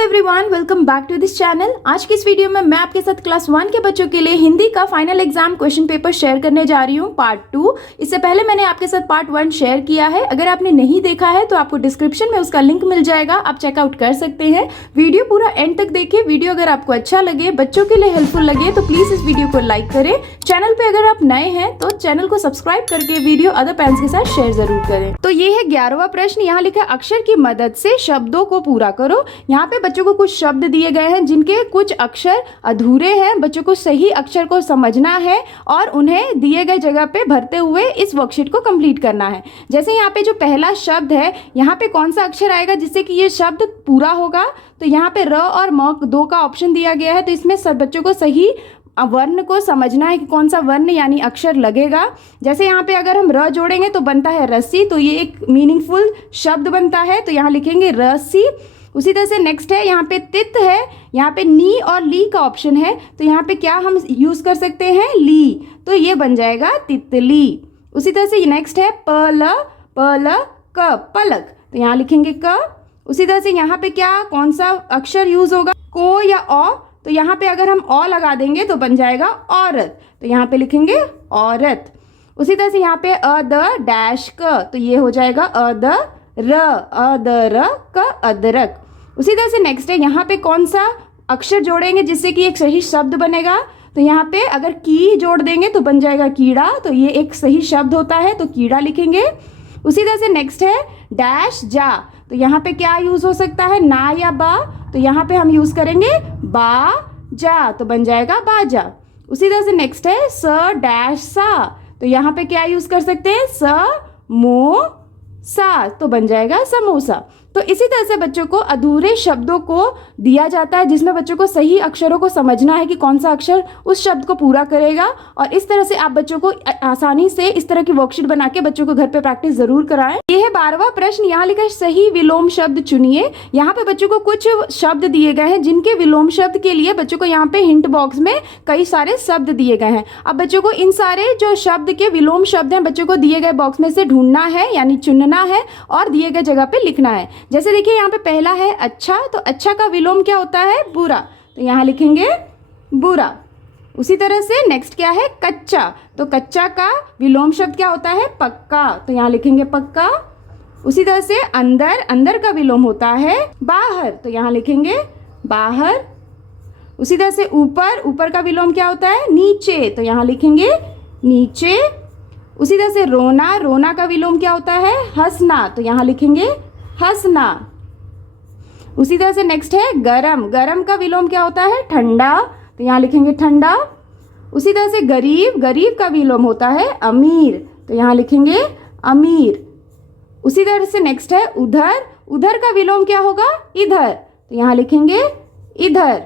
Everyone, welcome back to this channel. आज की इस वीडियो में मैं आपके साथ क्लास 1 के बच्चों के लिए हिंदी का final exam question paper share करने जा रही हूँ, पार्ट 2। इससे पहले मैंने आपके साथ पार्ट 1 शेयर किया है। अगर आपने नहीं देखा है तो आपको डिस्क्रिप्शन में उसका लिंक मिल जाएगा, आप चेकआउट कर सकते हैं। वीडियो पूरा एंड तक देखिए। वीडियो अगर आपको अच्छा लगे, बच्चों के लिए हेल्पफुल लगे तो प्लीज इस वीडियो को लाइक करें। चैनल पे अगर आप नए हैं तो चैनल को सब्सक्राइब करके वीडियो अदर पेरेंट्स के साथ शेयर जरूर करें। तो ये है 11वां प्रश्न। यहाँ लिखा अक्षर की मदद से शब्दों को पूरा करो। यहाँ पे बच्चों को कुछ शब्द दिए गए हैं जिनके कुछ अक्षर अधूरे हैं। बच्चों को सही अक्षर को समझना है और उन्हें दिए गए जगह पे भरते हुए इस वर्कशीट को कंप्लीट करना है। जैसे यहाँ पे जो पहला शब्द है, यहाँ पे कौन सा अक्षर आएगा जिससे कि ये शब्द पूरा होगा, तो यहाँ पे र और म दो का ऑप्शन दिया गया है। तो इसमें सब बच्चों को सही वर्ण को समझना है कि कौन सा वर्ण यानी अक्षर लगेगा। जैसे यहाँ पे अगर हम र जोड़ेंगे तो बनता है रस्सी, तो ये एक मीनिंगफुल शब्द बनता है, तो यहाँ लिखेंगे रस्सी। उसी तरह से नेक्स्ट है, यहाँ पे तित है, यहाँ पे नी और ली का ऑप्शन है, तो यहाँ पे क्या हम यूज कर सकते हैं, ली, तो ये बन जाएगा तितली। उसी तरह से नेक्स्ट है पल क पलक, तो यहाँ लिखेंगे क। उसी तरह से यहाँ पे क्या कौन सा अक्षर यूज होगा, को या औ, तो यहाँ पे अगर हम औ लगा देंगे तो बन जाएगा औरत, तो यहाँ पे लिखेंगे औरत। उसी तरह से यहाँ पे अ द डैश क, तो ये हो जाएगा अ द र क अदरक। उसी तरह से नेक्स्ट है, यहाँ पे कौन सा अक्षर जोड़ेंगे जिससे कि एक सही शब्द बनेगा, तो यहाँ पे अगर की जोड़ देंगे तो बन जाएगा कीड़ा, तो ये एक सही शब्द होता है, तो कीड़ा लिखेंगे। उसी तरह से नेक्स्ट है डैश जा, तो यहाँ पे क्या यूज हो सकता है, ना या बा, तो यहाँ पे हम यूज करेंगे बा जा, तो बन जाएगा बाजा। उसी तरह से नेक्स्ट है स डैश सा, तो यहाँ पे क्या यूज कर सकते हैं, स मो सा, तो बन जाएगा समोसा। तो इसी तरह से बच्चों को अधूरे शब्दों को दिया जाता है जिसमें बच्चों को सही अक्षरों को समझना है कि कौन सा अक्षर उस शब्द को पूरा करेगा। और इस तरह से आप बच्चों को आसानी से इस तरह की वर्कशीट बना के बच्चों को घर पे प्रैक्टिस जरूर कराएं। ये है 12वां प्रश्न। यहाँ लिखा है सही विलोम शब्द चुनिए। यहाँ पे बच्चों को कुछ शब्द दिए गए हैं जिनके विलोम शब्द के लिए बच्चों को यहाँ पे हिंट बॉक्स में कई सारे शब्द दिए गए हैं। अब बच्चों को इन सारे जो शब्द के विलोम शब्द हैं बच्चों को दिए गए बॉक्स में से ढूंढना है, यानी चुनना है और दिए गए जगह पे लिखना है। जैसे देखिए यहाँ पे पहला है अच्छा, तो अच्छा का विलोम क्या होता है, बुरा, तो यहाँ लिखेंगे बुरा। उसी तरह से नेक्स्ट क्या है कच्चा, तो कच्चा का विलोम शब्द क्या होता है, पक्का, तो यहाँ लिखेंगे पक्का। उसी तरह से अंदर, अंदर का विलोम होता है बाहर, तो यहाँ लिखेंगे बाहर। उसी तरह से ऊपर, ऊपर का विलोम क्या होता है, नीचे, तो यहाँ लिखेंगे नीचे। उसी तरह से रोना, रोना का विलोम क्या होता है, हंसना, तो यहाँ लिखेंगे हंसना। उसी तरह से नेक्स्ट है गरम, गरम का विलोम क्या होता है, ठंडा, तो यहाँ लिखेंगे ठंडा। उसी तरह से गरीब, गरीब का विलोम होता है अमीर, तो यहाँ लिखेंगे अमीर। उसी तरह से नेक्स्ट है उधर, उधर का विलोम क्या होगा, इधर, तो यहाँ लिखेंगे इधर।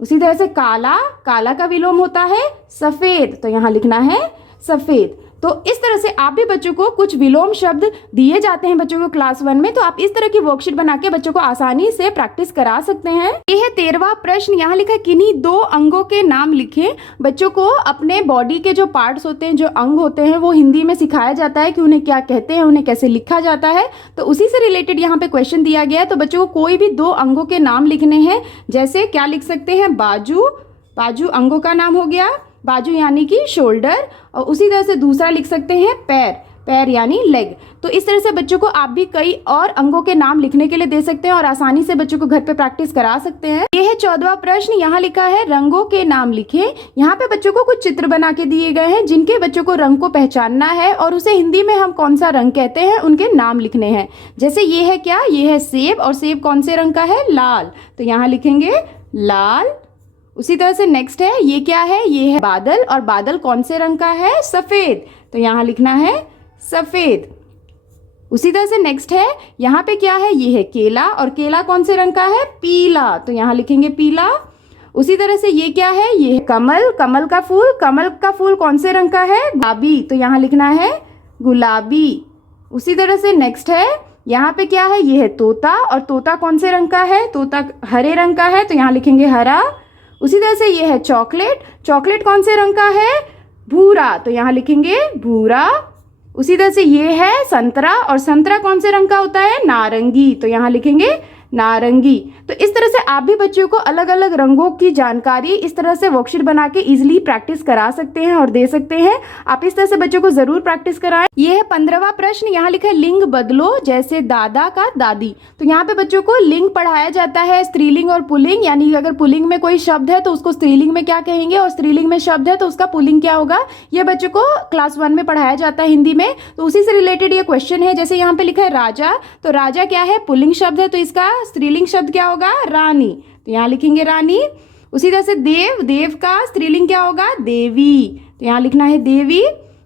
उसी तरह से काला, काला का विलोम होता है सफेद, तो यहाँ लिखना है सफेद। तो इस तरह से आप भी बच्चों को कुछ विलोम शब्द दिए जाते हैं बच्चों को क्लास 1 में, तो आप इस तरह की वर्कशीट बना के बच्चों को आसानी से प्रैक्टिस करा सकते हैं। ये है 13वां प्रश्न। यहाँ लिखा है किन्हीं 2 अंगों के नाम लिखें। बच्चों को अपने बॉडी के जो पार्ट्स होते हैं, जो अंग होते हैं, वो हिंदी में सिखाया जाता है कि उन्हें क्या कहते हैं, उन्हें कैसे लिखा जाता है। तो उसी से रिलेटेड यहाँ पे क्वेश्चन दिया गया है। तो बच्चों को कोई भी 2 अंगों के नाम लिखने हैं। जैसे क्या लिख सकते हैं, बाजू, बाजू अंगों का नाम हो गया, बाजू यानी कि शोल्डर। और उसी तरह से दूसरा लिख सकते हैं पैर, पैर यानी लेग। तो इस तरह से बच्चों को आप भी कई और अंगों के नाम लिखने के लिए दे सकते हैं और आसानी से बच्चों को घर पे प्रैक्टिस करा सकते हैं। ये है 14वां प्रश्न। यहाँ लिखा है रंगों के नाम लिखें। यहाँ पे बच्चों को कुछ चित्र बना के दिए गए हैं जिनके बच्चों को रंग को पहचानना है और उसे हिंदी में हम कौन सा रंग कहते हैं उनके नाम लिखने हैं। जैसे ये है क्या, ये है सेब, और सेब कौन से रंग का है, लाल, तो यहाँ लिखेंगे लाल। उसी तरह से नेक्स्ट है ये क्या है, ये है बादल, और बादल कौन से रंग का है, सफेद, तो यहाँ लिखना है सफेद। उसी तरह से नेक्स्ट है यहाँ पे क्या है, ये है केला, और केला कौन से रंग का है, पीला, तो यहाँ लिखेंगे पीला। उसी तरह से ये क्या है, ये है कमल, कमल का फूल, कमल का फूल कौन से रंग का है, गुलाबी, तो यहाँ लिखना है गुलाबी। उसी तरह से नेक्स्ट है यहाँ पे क्या है, ये है तोता, और तोता कौन से रंग का है, तोता हरे रंग का है, तो यहाँ लिखेंगे हरा। उसी तरह से ये है चॉकलेट, चॉकलेट कौन से रंग का है, भूरा, तो यहाँ लिखेंगे भूरा। उसी तरह से ये है संतरा, और संतरा कौन से रंग का होता है, नारंगी, तो यहाँ लिखेंगे नारंगी। तो इस तरह से आप भी बच्चों को अलग अलग रंगों की जानकारी इस तरह से वर्कशीट बना के इजिली प्रैक्टिस करा सकते हैं और दे सकते हैं। आप इस तरह से बच्चों को जरूर प्रैक्टिस कराएं। ये है 15वां प्रश्न। यहाँ लिखा है लिंग बदलो, जैसे दादा का दादी। तो यहाँ पे बच्चों को लिंग पढ़ाया जाता है, स्त्रीलिंग और पुल्लिंग, यानी अगर पुल्लिंग में कोई शब्द है तो उसको स्त्रीलिंग में क्या कहेंगे और स्त्रीलिंग में शब्द है तो उसका पुल्लिंग क्या होगा। ये बच्चों को क्लास 1 में पढ़ाया जाता है हिंदी में। तो उसी से रिलेटेड ये क्वेश्चन है। जैसे यहाँ पे लिखा है राजा, तो राजा क्या है, पुल्लिंग शब्द है, तो इसका स्त्रीलिंग शब्द क्या होगा, रानी। तो यहाँ लिखेंगे रानी। उसी तरह से देव, देव का स्त्रीलिंग क्या होगा, देवी। तो यहाँ लिखना है देवी।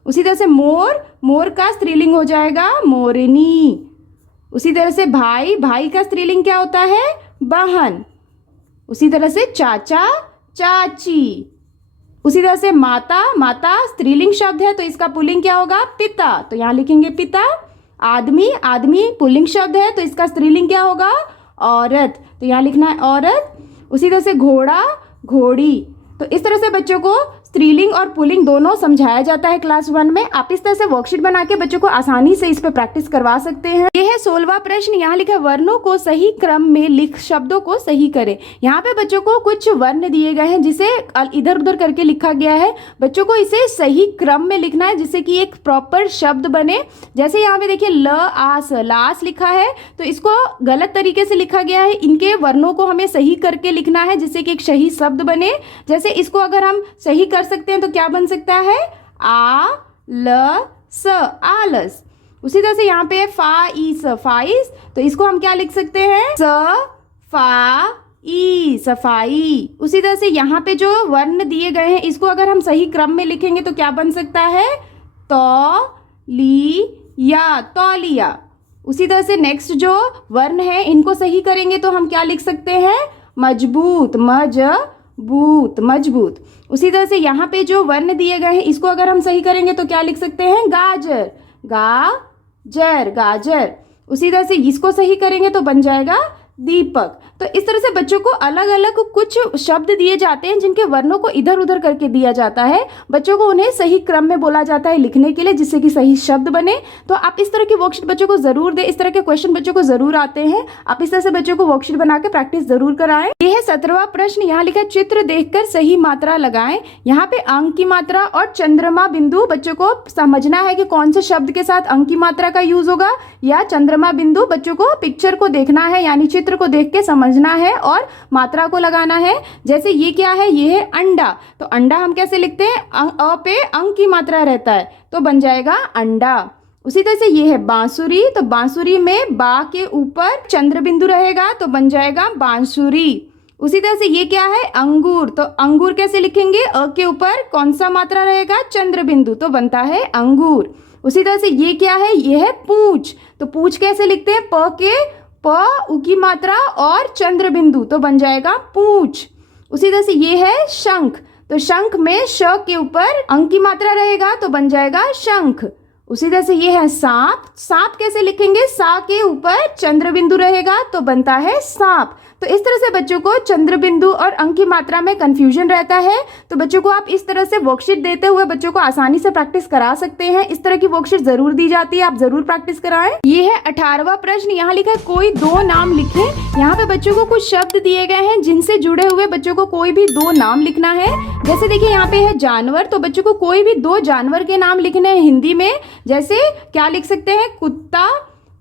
उसी तरह से मोर, मोर का स्त्रीलिंग हो जाएगा मोरनी। उसी तरह से भाई, भाई का स्त्रीलिंग क्या होता है, बहन। उसी तरह से चाचा, चाची। उसी तरह से माता, माता स्त्रीलिंग शब्द है तो इसका पुल्लिंग क्या होगा, पिता। तो यहाँ लिखेंगे पिता। आदमी, आदमी पुल्लिंग शब्द है तो इसका स्त्रीलिंग क्या होगा, औरत। तो यहाँ लिखना है औरत। उसी तरह से घोड़ा, घोड़ी। तो इस तरह से बच्चों को स्त्रीलिंग और पुल्लिंग दोनों समझाया जाता है क्लास 1 में। आप इस तरह से वर्कशीट बना के बच्चों को आसानी से इस पे प्रैक्टिस करवा सकते हैं। ये है 16वां प्रश्न। यहाँ लिखा है वर्णों को सही क्रम में लिख शब्दों को सही करें। यहाँ पे बच्चों को कुछ वर्ण दिए गए हैं जिसे इधर उधर करके लिखा गया है। बच्चों को इसे सही क्रम में लिखना है जिससे कि एक प्रॉपर शब्द बने। जैसे यहाँ पे देखिए ल आस, लास लिखा है तो इसको गलत तरीके से लिखा गया है। इनके वर्णों को हमें सही करके लिखना है जिससे कि एक सही शब्द बने। जैसे इसको अगर हम सही कर सकते हैं तो क्या बन सकता है, आ ल स, आलस। उसी तरह से यहाँ पे फा ई स, फाइस, तो इसको हम क्या लिख सकते हैं, स फा ई, सफाई। उसी तरह से यहाँ पे जो वर्ण दिए गए हैं इसको अगर हम सही क्रम में लिखेंगे तो क्या बन सकता है, तो ली या, तौलिया। उसी तरह से नेक्स्ट जो वर्ण है इनको सही करेंगे तो हम क्या लिख सकते हैं, मजबूत, मजबूत, मजबूत। उसी तरह से यहाँ पे जो वर्ण दिए गए हैं इसको अगर हम सही करेंगे तो क्या लिख सकते हैं, गाजर, गाजर, गाजर। उसी तरह से इसको सही करेंगे तो बन जाएगा दीपक। तो इस तरह से बच्चों को अलग अलग कुछ शब्द दिए जाते हैं जिनके वर्णों को इधर उधर करके दिया जाता है। बच्चों को उन्हें सही क्रम में बोला जाता है लिखने के लिए जिससे कि सही शब्द बने। तो आप इस तरह की वर्कशीट बच्चों को जरूर दें। इस तरह के क्वेश्चन बच्चों को जरूर आते हैं। आप इस तरह से बच्चों को वर्कशीट बना के प्रैक्टिस जरूर कराएं। यह है 17वां प्रश्न। यहाँ लिखा चित्र देखकर सही मात्रा लगाएं। यहाँ पे अंक की मात्रा और चंद्रमा बिंदु बच्चों को समझना है कि कौन से शब्द के साथ अंक की मात्रा का यूज होगा या चंद्रमा बिंदु। बच्चों को पिक्चर को देखना है यानी चित्र को देख के समझना है और मात्रा को लगाना है। जैसे ये क्या है, ये है अंडा। तो अंडा हम कैसे लिखते हैं, अ पे अंक की मात्रा रहता है तो बन जाएगा अंडा। उसी तरह से ये है बांसुरी। तो बांसुरी में बा के ऊपर चंद्र बिंदु रहेगा तो बन जाएगा बांसुरी। उसी तरह से ये क्या है, अंगूर। तो अंगूर कैसे लिखेंगे, अ के ऊपर कौन सा मात्रा रहेगा, चंद्र बिंदु, तो बनता है अंगूर। उसी तरह से ये क्या है, ये है पूंछ। तो पूंछ कैसे लिखते हैं, प के प उ की मात्रा और चंद्र बिंदु तो बन जाएगा पूंछ। उसी तरह से ये है शंख। तो शंख में श के ऊपर अंक की मात्रा रहेगा तो बन जाएगा शंख। उसी तरह से ये है सांप। सांप कैसे लिखेंगे, सा के ऊपर चंद्र बिंदु रहेगा तो बनता है सांप। तो इस तरह से बच्चों को चंद्र बिंदु और अंक की मात्रा में कंफ्यूजन रहता है। तो बच्चों को आप इस तरह से वर्कशीट देते हुए बच्चों को आसानी से प्रैक्टिस करा सकते हैं। इस तरह की वर्कशीट जरूर दी जाती है, आप जरूर प्रैक्टिस कराएं। ये है 18वां प्रश्न। यहाँ लिखा है कोई दो नाम लिखें। यहाँ पे बच्चों को कुछ शब्द दिए गए हैं जिनसे जुड़े हुए बच्चों को कोई भी दो नाम लिखना है। जैसे देखिए यहाँ पे है जानवर। तो बच्चों को कोई भी दो जानवर के नाम लिखने हैं हिंदी में। जैसे क्या लिख सकते हैं, कुत्ता,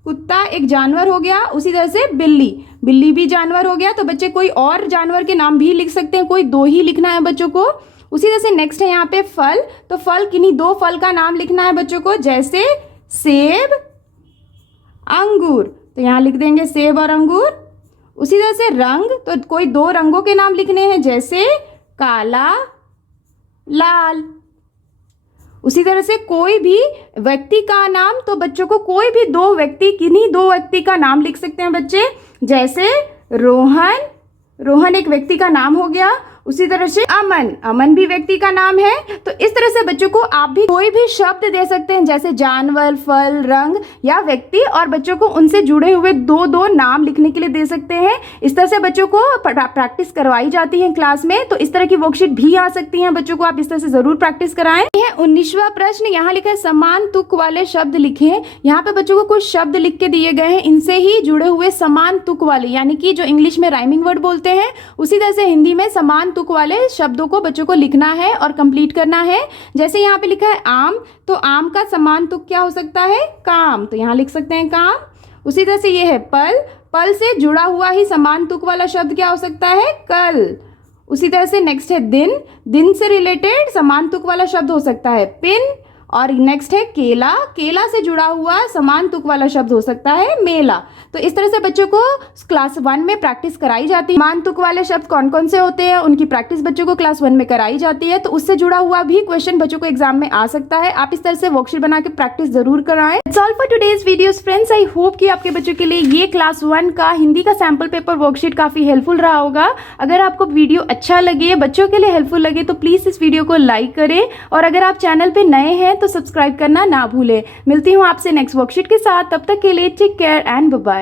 कुत्ता एक जानवर हो गया। उसी तरह से बिल्ली, बिल्ली भी जानवर हो गया। तो बच्चे कोई और जानवर के नाम भी लिख सकते हैं, कोई दो ही लिखना है बच्चों को। उसी तरह से नेक्स्ट है यहाँ पे फल। तो फल किन्हीं दो फल का नाम लिखना है बच्चों को, जैसे सेब, अंगूर। तो यहाँ लिख देंगे सेब और अंगूर। उसी तरह से रंग। तो कोई दो रंगों के नाम लिखने हैं, जैसे काला, लाल। उसी तरह से कोई भी व्यक्ति का नाम। तो बच्चों को कोई भी दो व्यक्ति, किन्हीं दो व्यक्ति का नाम लिख सकते हैं बच्चे, जैसे रोहन, रोहन एक व्यक्ति का नाम हो गया। उसी तरह से अमन, अमन भी व्यक्ति का नाम है। तो इस तरह से बच्चों को आप भी कोई भी शब्द दे सकते हैं, जैसे जानवर, फल, रंग या व्यक्ति, और बच्चों को उनसे जुड़े हुए दो दो नाम लिखने के लिए दे सकते हैं। इस तरह से बच्चों को प्रैक्टिस करवाई जाती है क्लास में। तो इस तरह की वर्कशीट भी आ सकती है बच्चों को, आप इस तरह से जरूर प्रैक्टिस कराएं। यह 19वां प्रश्न, यहाँ लिखा है समान तुक वाले शब्द लिखें। यहाँ पे बच्चों को कुछ शब्द लिख के दिए गए हैं, इनसे ही जुड़े हुए समान तुक वाले, यानी कि जो इंग्लिश में राइमिंग वर्ड बोलते हैं, उसी तरह से हिंदी में समान तुक वाले शब्दों को बच्चों को लिखना है और कंप्लीट करना है। जैसे यहाँ पे लिखा है आम, तो आम का समान तुक क्या हो सकता है? काम, तो यहाँ लिख सकते हैं काम। उसी तरह से ये है पल, पल से जुड़ा हुआ ही समान तुक वाला शब्द क्या हो सकता है? कल। उसी तरह से नेक्स्ट है दिन, दिन से रिलेटेड समान तुक वाला शब्द हो सकता है पिन। और नेक्स्ट है केला, केला से जुड़ा हुआ समान तुक वाला शब्द हो सकता है मेला। तो इस तरह से बच्चों को क्लास 1 में प्रैक्टिस कराई जाती है। समान तुक वाले शब्द कौन कौन से होते हैं, उनकी प्रैक्टिस बच्चों को क्लास 1 में कराई जाती है। तो उससे जुड़ा हुआ भी क्वेश्चन बच्चों को एग्जाम में आ सकता है। आप इस तरह से वर्कशीट बना के प्रैक्टिस जरूर कराएं। It's all for today's videos friends. I hope कि आपके बच्चों के लिए ये क्लास 1 का हिंदी का सैम्पल पेपर वर्कशीट काफी हेल्पफुल रहा होगा। अगर आपको वीडियो अच्छा लगे, बच्चों के लिए हेल्पफुल लगे, तो प्लीज इस वीडियो को लाइक करें, और अगर आप चैनल पे नए हैं तो सब्सक्राइब करना ना भूलें। मिलती हूँ आपसे नेक्स्ट वर्कशीट के साथ, तब तक के लिए take care and bye bye.